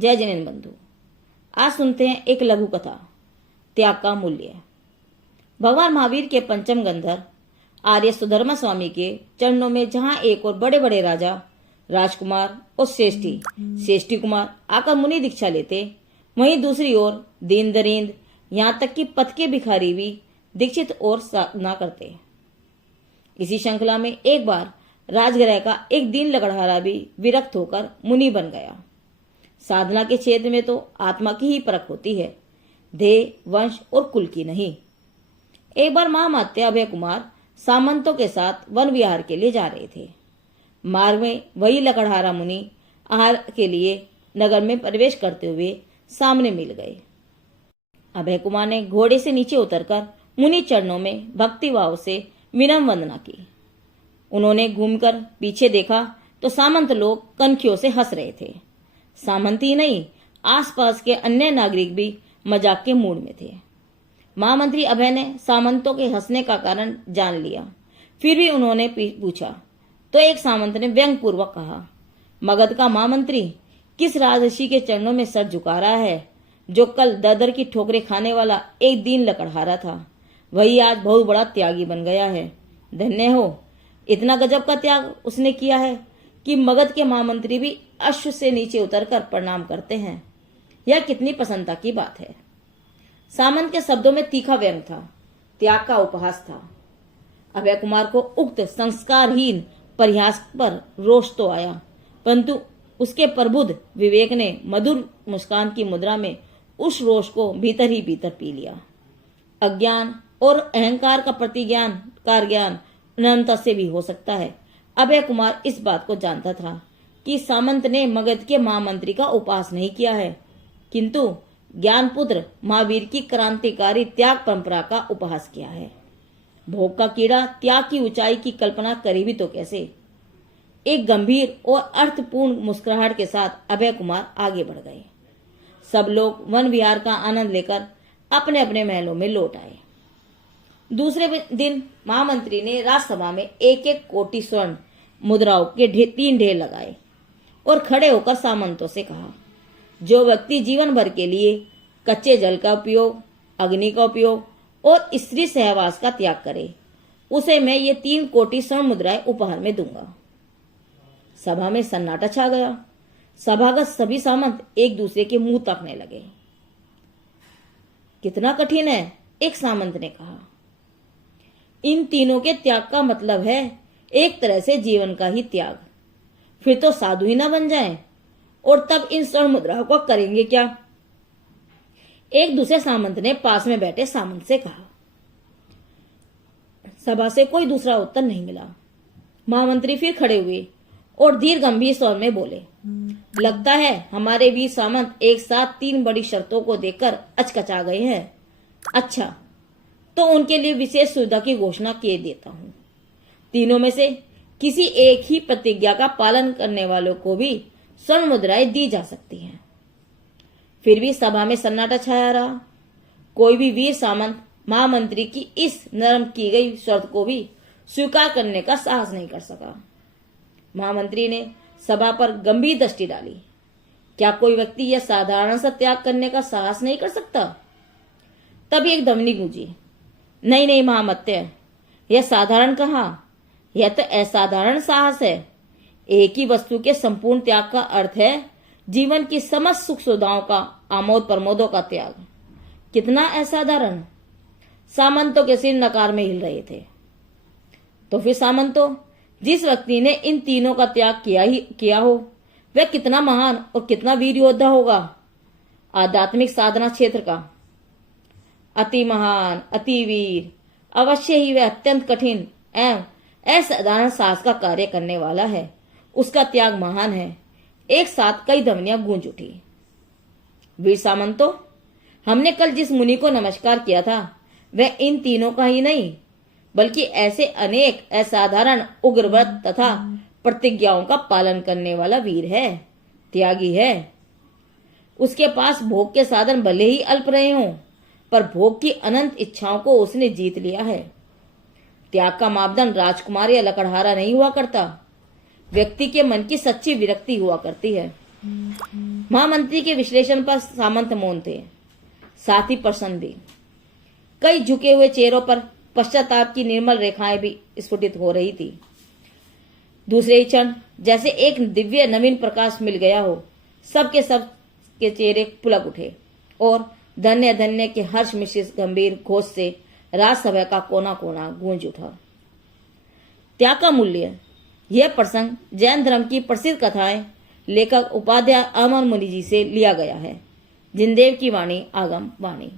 जय जैन बंधु, आज सुनते हैं एक लघु कथा, त्याग का मूल्य। भगवान महावीर के पंचम गंधर्व आर्य सुधर्मा स्वामी के चरणों में जहां एक और बड़े बड़े राजा, राजकुमार और श्रेष्ठी कुमार आकर मुनि दीक्षा लेते, वहीं दूसरी ओर दीन दरिंद, यहाँ तक कि पथ के भिखारी भी दीक्षित और साधना करते। इसी श्रृंखला में एक बार राजगृह का एक दीन लकड़हारा भी विरक्त होकर मुनि बन गया। साधना के क्षेत्र में तो आत्मा की ही परख होती है, देह, वंश और कुल की नहीं। एक बार महामात्य अभय कुमार सामंतों के साथ वन विहार के लिए जा रहे थे। मार्ग में वही लकड़हारा मुनि आहार के लिए नगर में प्रवेश करते हुए सामने मिल गए। अभय कुमार ने घोड़े से नीचे उतरकर मुनि चरणों में भक्ति भाव से विनम्र वंदना की। उन्होंने घूमकर पीछे देखा तो सामंत लोग कनखियों से हंस रहे थे। सामंत ही नहीं, आसपास के अन्य नागरिक भी मजाक के मूड में थे। महामंत्री अभय ने सामंतों के हंसने का कारण जान लिया, फिर भी उन्होंने पूछा तो एक सामंत ने व्यंग पूर्वक कहा, मगध का महामंत्री किस राजर्षि के चरणों में सर झुका रहा है, जो कल दर की ठोकरें खाने वाला एक दीन लकड़हारा था, वही आज बहुत बड़ा त्यागी बन गया है। धन्य हो, इतना गजब का त्याग उसने किया है कि मगध के महामंत्री भी अश्व से नीचे उतरकर प्रणाम करते हैं। यह कितनी प्रसन्नता की बात है। सामंत के शब्दों में तीखा व्यंग था, त्याग का उपहास था। अभय कुमार को उक्त संस्कारहीन परिहास पर रोष तो आया, परंतु उसके प्रबुद्ध विवेक ने मधुर मुस्कान की मुद्रा में उस रोष को भीतर ही भीतर पी लिया। अज्ञान और अहंकार का प्रतिज्ञान कारज्ञान अनंतता से भी हो सकता है। अभय कुमार इस बात को जानता था कि सामंत ने मगध के महामंत्री का उपहास नहीं किया है, किंतु ज्ञानपुत्र महावीर की क्रांतिकारी त्याग परंपरा का उपहास किया है। भोग का कीड़ा त्याग की ऊंचाई की कल्पना करे भी तो कैसे। एक गंभीर और अर्थपूर्ण मुस्कुराहट के साथ अभय कुमार आगे बढ़ गए। सब लोग वन विहार का आनंद लेकर अपने अपने महलों में लौट आए। दूसरे दिन महामंत्री ने राजसभा में एक एक कोटि स्वर्ण मुद्राओं के 3 ढेर लगाए और खड़े होकर सामंतों से कहा, जो व्यक्ति जीवन भर के लिए कच्चे जल का उपयोग, अग्नि का उपयोग और स्त्री सहवास का त्याग करे, उसे मैं ये 3 कोटि स्वर्ण मुद्राएं उपहार में दूंगा। सभा में सन्नाटा छा गया। सभागत सभी सामंत एक दूसरे के मुंह ताकने लगे। कितना कठिन है, एक सामंत ने कहा। इन तीनों के त्याग का मतलब है एक तरह से जीवन का ही त्याग। फिर तो साधु ही ना बन जाएं, और तब इन स्वर्ण मुद्राओं को करेंगे क्या? एक दूसरे सामंत ने पास में बैठे सामंत से कहा। सभा से कोई दूसरा उत्तर नहीं मिला। महामंत्री फिर खड़े हुए और धीर गंभीर स्वर में बोले, लगता है हमारे वीर सामंत एक साथ 3 बड़ी शर्तों को देखकर अचकचा गए हैं। अच्छा, तो उनके लिए विशेष सुविधा की घोषणा किए देता हूं। तीनों में से किसी एक ही प्रतिज्ञा का पालन करने वालों को भी स्वर्ण मुद्राएं दी जा सकती हैं। फिर भी सभा में सन्नाटा छाया रहा। कोई भी वीर सामंत महामंत्री की इस नरम की गई शर्त को भी स्वीकार करने का साहस नहीं कर सका। महामंत्री ने सभा पर गंभीर दृष्टि डाली। क्या कोई व्यक्ति यह साधारण सा त्याग करने का साहस नहीं कर सकता? तभी एक ध्वनि गूंजी, नहीं नहीं महामत्य, यह साधारण कहाँ, यह तो असाधारण साहस है। एक ही वस्तु के संपूर्ण त्याग का अर्थ है जीवन की समस्त सुख सुविधाओं का, आमोद प्रमोदों का त्याग। कितना असाधारण। सामंतों के सिर नकार में हिल रहे थे। तो फिर सामंतों, जिस व्यक्ति ने इन तीनों का त्याग किया हो, वह कितना महान और कितना वीर योद्धा होगा। आध्यात्मिक साधना क्षेत्र का अति महान, अति वीर, अवश्य ही वह अत्यंत कठिन एवं असाधारण साहस का कार्य करने वाला है। उसका त्याग महान है। एक साथ कई ध्वनियां गूंज उठी। वीर सामंतों, हमने कल जिस मुनि को नमस्कार किया था, वह इन तीनों का ही नहीं, बल्कि ऐसे अनेक असाधारण उग्रव्रत तथा प्रतिज्ञाओं का पालन करने वाला वीर है, त्यागी है। उसके पास भोग के साधन भले ही अल्प रहे हों, पर भोग की अनंत इच्छाओं को उसने जीत लिया है। त्याग का मापदंड राजकुमार या लकड़हारा नहीं हुआ करता, व्यक्ति के मन की सच्ची विरक्ति हुआ करती है। महामंत्री के विश्लेषण पर सामंत मौन थे, साथ ही प्रसन्न भी। कई झुके हुए चेहरों पर पश्चाताप की निर्मल रेखाएं भी स्फुटित हो रही थी। दूसरे ही क्षण जैसे एक दिव्य नवीन प्रकाश मिल गया हो, सबके चेहरे पुलक उठे और धन्य धन्य के हर्ष मिश्रित गंभीर घोष से राजसभा का कोना कोना गूंज उठा। त्याग का मूल्य। यह प्रसंग जैन धर्म की प्रसिद्ध कथाएं लेखक उपाध्याय अमर मुनि जी से लिया गया है। जिनदेव की वाणी आगम वाणी।